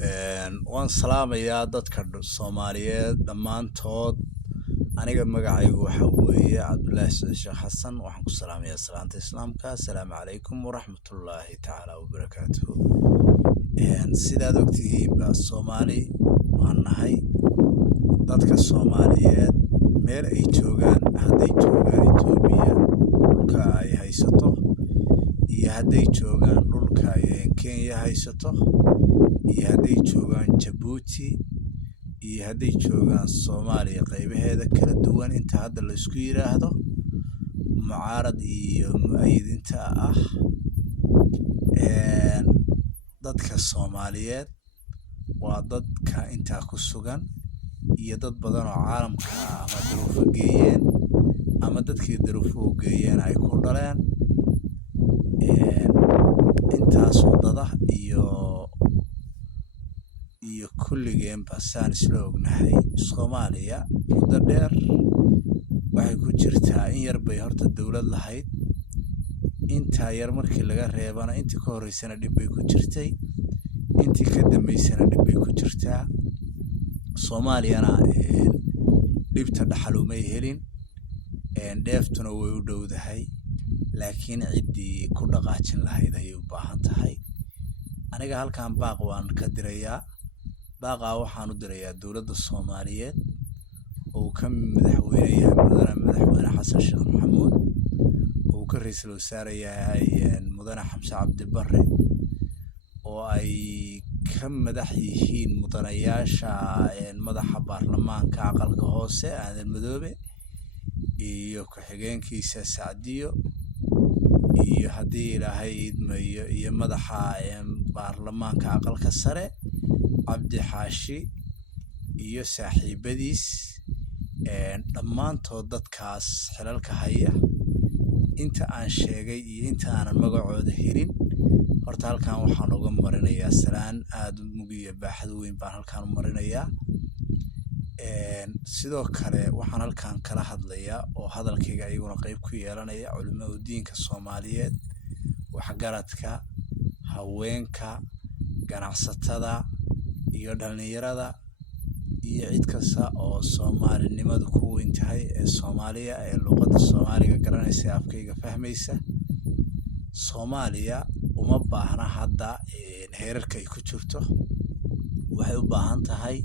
waan salaamayaa dadka Soomaaliyeed dhammaantood. Aniga magacaygu waxa weeye Cabdullaahi Saciid Sheekh Xasan. Waxaan ku salaamayaa salaanta islaamka. Assalaamu calaykum waraxmatullaahi tacaala wabarakaatuhu. Sidaad ogtihiin baa Soomaali waan nahay. Dadka Soomaaliyeed meel ay joogaan, hadday joogaan Itoobiya dhulka ay haysato, iyo hadday joogaan dhulka ay Kenya haysato, iyo hadday joogaan Jabuuti, iyo hadday joogaan Soomaaliya qaybaheeda kala duwan, inta hadda la isku yiraahdo mucaarad iyo mu'ayidinta ah. Dadka Soomaaliyeed waa dadka intaa ku sugan, iyo dad badan oo caalamka ama duruufo geeyeen ama dadkii duruufuhu geeyeen ay ku dhaleen. Intaas wadada iyo kulligeen basaan isla ognahay. Soomaaliya muddo dheer waxay ku jirtaa in yar bay horta dawlad lahayd. Inta yar markii laga reebana intii ka horeysana dhib bay ku jirtay, intii ka dambeysana dhib bay ku jirtaa. Soomaaliyana dhibta dhaxal uma helin, dheeftuna way u dhowdahay, laakiin ciddii ku dhaqaajin lahayd ayay u baahan tahay. Aniga halkan baaq waan ka dirayaa. Baaqa waxaan u dirayaa dowladda Soomaaliyeed oo ka madaxweyne Xasan Sheekh Maxamuud, oo ka ra'iisul wasaare yahay mudane Xamse Cabdi Barre, oo ay ka madax yihiin mudanayaasha madaxa baarlamaanka aqalka hoose Aadan Madoobe iyo ku-xigeenkiisa Sacdiyo, iyo haddii Ilaahay idmayo iyo madaxa baarlamaanka aqalka sare Cabdi Xaashi iyo saaxiibadiis. Dhammaantood dadkaas xilalka haya, inta aan sheegay iyo inta aanan magacooda helin, horta halkan waxaan uga marinayaa salaan aad mug iyo baaxad weyn baan halkan u marinayaa. Sidoo kale waxaan halkan kala hadlayaa oo hadalkayga ayaguna qayb ku yeelanaya culimada diinka Soomaaliyeed, waxgaradka, haweenka, ganacsatada iyo dhalinyarada iyo cid kasta oo Soomaalinimadu ku weyn tahay ee Soomaaliya ee luqadda Soomaaliga garanaysa, afkayga fahmaysa. Soomaaliya uma baahna hadda heerarka ay ku jirto. Waxay u baahan tahay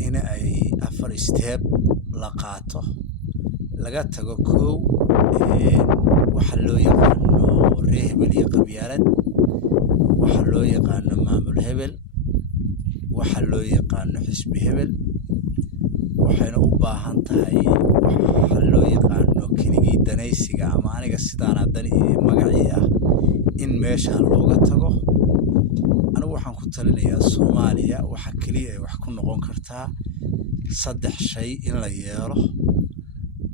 in ay 4 step la qaato, laga tago koow waxa loo yaqaano reer hebel iyo qabyaalad, waxa loo yaqaano maamul hebel, waxa loo yaqaano xisbi hebel. waxayna u baahan tahay waxa loo yaqaano keligii danaysiga ama aniga sidaana dani magacii ah in meesha looga tago. Anigu waxaan ku talinayaa Soomaaliya waxa kaliya ay wax ku noqon kartaa 3 shay in la yeelo.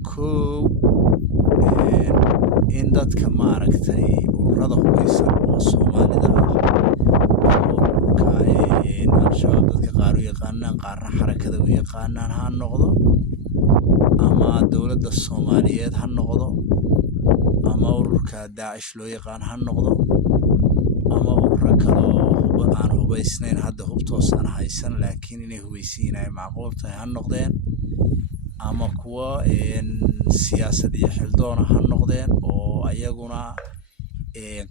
Koow, in dadka maaragtay ururada hubeysan oo Soomaalida ah al-shabaab dadka qaar u yaqaanaan, qaarna xarakada u yaqaanaan ha noqdo, ama dowladda Soomaaliyeed ha noqdo, ama ururka Daacish loo yaqaan ha noqdo, ama ururo kale oo aan hubeysnayn hadda hubtoos aan haysan laakiin inay hubeysiin ay macquul tahay ha noqdeen, ama kuwa siyaasad iyo xildoon ha noqdeen oo ayaguna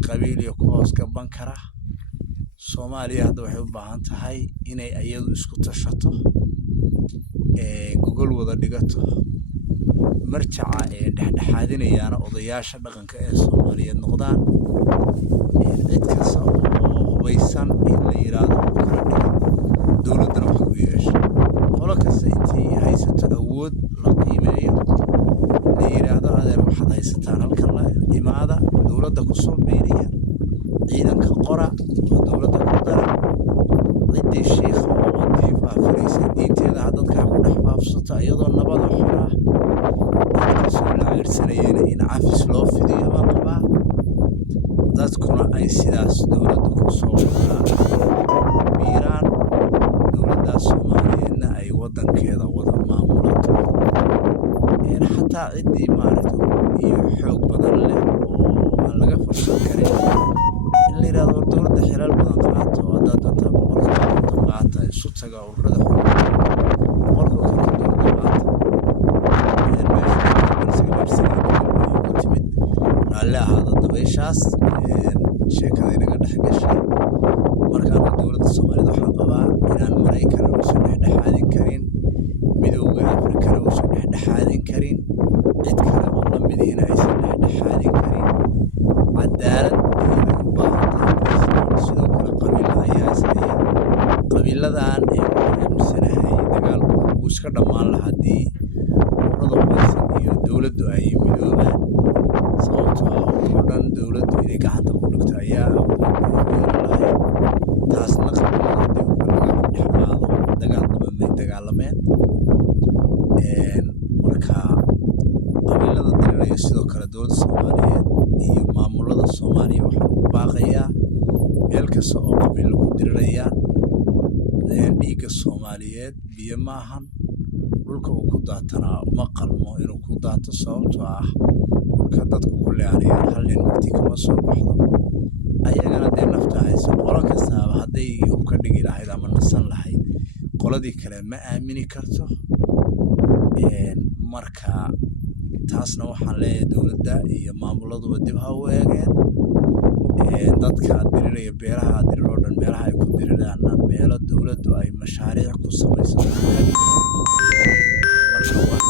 qabiil iyo ku hoos gaban kara. Soomaaliya hadda waxay u baahan tahay inay ayadu isku tashato, gogol wada dhigato, marjaca dhexdhexaadinayaana odayaasha dhaqanka ee Soomaaliyeed noqdaan. Cid kasta oo hubeysan in la yiraahdo dowladdana wax ku yeesho, qolo kasta intii haysato awood la qiimeeyo, la yiraahdo adeer waxaad haysataan halkan la imaada, dowladda ku soo biiriya, ciidanka qora oo dowladda ku dara, ciddii sheekh oo diin faafiraysa diinteeda dadka ku dhex faafsato iyadoo nabad oo xor ah. Dadkaasoo la cirsanayeen in cafis loo fidiyo baan qabaa, dadkuna ay sidaas dowladda ku soo wadaan. taas sheekada inaga dhex gashay markaan dowladda Soomaaliyeed waxaan qabaa inaan Mareykan uusan dhexdhexaadin karin midowga Afrikana uusan dhexdhexaadin karin cid kale oo la mid ah aysan dhexdhexaadin karin cadaalad iyo u baahan sidoo kale qabiilada ayaa isleeyahay qabiiladan aaminsanyahay dagaalku uu iska dhammaan lahaa haddii ururada hubeysan iyo dowladdu ay midoobaan sababtoo ah oo dhan dowladdu inay gacanta ku dhigto ayaa lahayd taasna qabiilada haddii uu laga dhexmaado dagaal dambe dagaalameen marka qabiilada diriraya sidoo kale dowladda Soomaaliyeed iyo maamulada Soomaaliya waxaan u baaqayaa meel kasta oo qabiilo ku dirirayaan dhiigga Soomaaliyeed biyo maahan dhulka uu ku daatanaa uma qalmo inuu ku daato sababtoo ah dhulka dadku ku leeyahay hal nin marti kama soo baxdo ayagana dee nafta hayso qolo kastaaba hadday hub ka dhigi lahayd ama nasan lahayd qoladii kale ma aamini karto marka taasna waxaan leeyahay dowladda iyo maamuladuba dib ha u eegeen dadka diriraya beeraha diriroo dhan meelaha ay ku diriraana meelo dowladdu ay mashaariic ku samayso marka waa